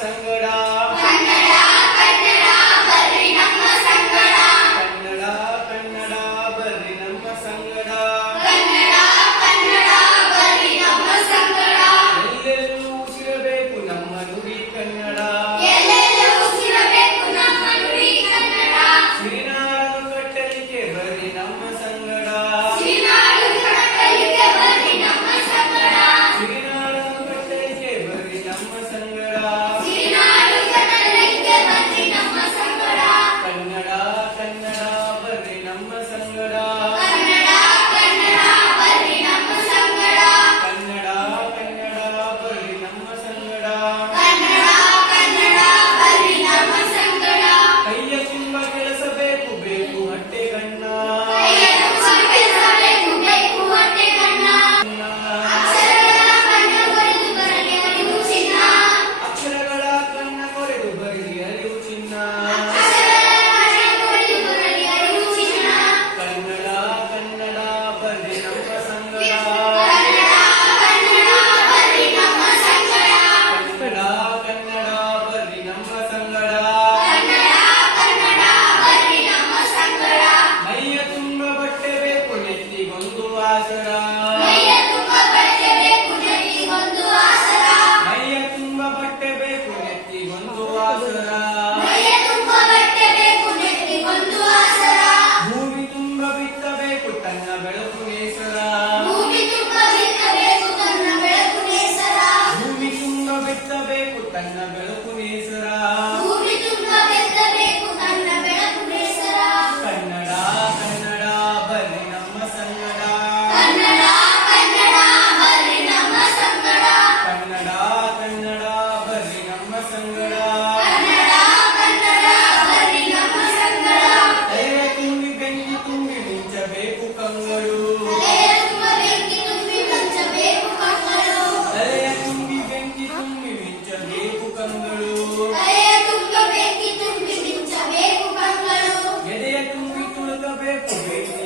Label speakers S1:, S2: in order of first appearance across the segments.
S1: Sangra quase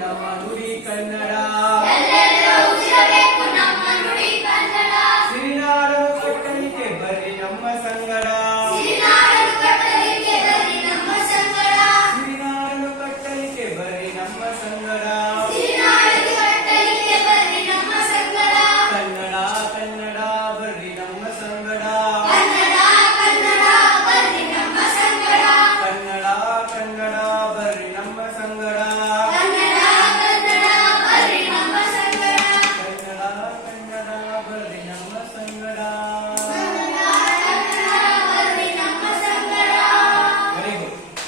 S1: यमा रुदि